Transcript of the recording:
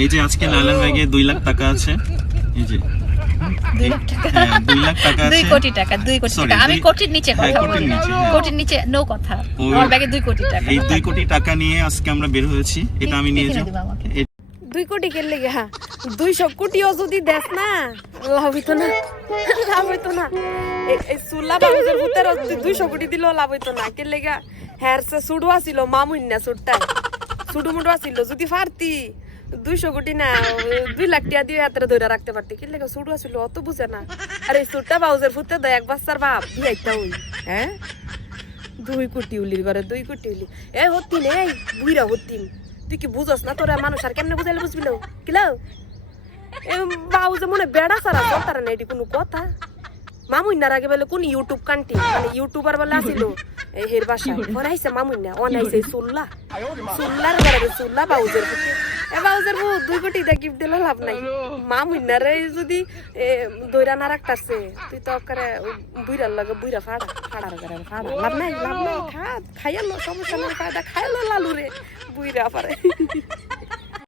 এই যে আজকে লালার ব্যাগে 2 লাখ টাকা আছে, এই যে 2 লাখ টাকা, 2 লাখ টাকা আছে, 2 কোটি টাকা, 2 কোটি টাকা। আমি কোটির নিচে কথা বলি, কোটির নিচে নো কথা। আমার ব্যাগে 2 কোটি টাকা। এই 2 কোটি টাকা নিয়ে আজকে আমরা বের হয়েছি। এটা আমি নিয়ে যাব। 2 কোটি কে লেগে? হ্যাঁ 200 কোটিও যদি দেশ না লাভ হইতো না, লাভ হইতো না। এই সুলা বাবুজের ভূতের 200 কোটি দিলেও লাভ হইতো না। কে লেগে? হ্যাঁ সে সুডু আসিল মামুন না, সুডটা সুডু মুডু আসিল। যদি পারতি 200 কোটি না 2 লাখ টাকা দিয়ে হাতে ধরে রাখতে পারতি। কে লেগে? সুডু আসিল, অত বুঝে না। আরে সুডটা বাবুজের ভূতে দেয় এক বাচ্চার বাপ বিয়াইতা হই। হ্যাঁ 2 কোটি উলির ঘরে 2 কোটি উলি। এ হতিন, এই বুইরা হতিন, তুই কি বুঝস না? তোরা মানুষ আর কেমনে বুঝাইলে বুঝবি না? কিলো বাবু যে মনে বেড়া সারা কথার না, এটি কোনো কথা? মামুন্নার আগে বলে কোন ইউটিউব কান্টি, মানে ইউটিউবার বলে আসিল হের বাসায়। অনাইছে মামুন্না, অনাইছে সুল্লা, সুল্লার ঘরে সুল্লা বাউজের পুতে। এ বাউজের বউ 2 কোটি দিয়ে গিফট দিলে লাভ নাই। মামুন্নার যদি দইরা না রাখতাছে, তুই তো করে বুইরার লাগে বুইরা ফাড়া ফাড়ার করে ফাড়া, লাভ নাই, লাভ নাই। খাইয়ালো সমস্যা নাই, ফায়দা খাইলো লালু রে বুইরা পারে।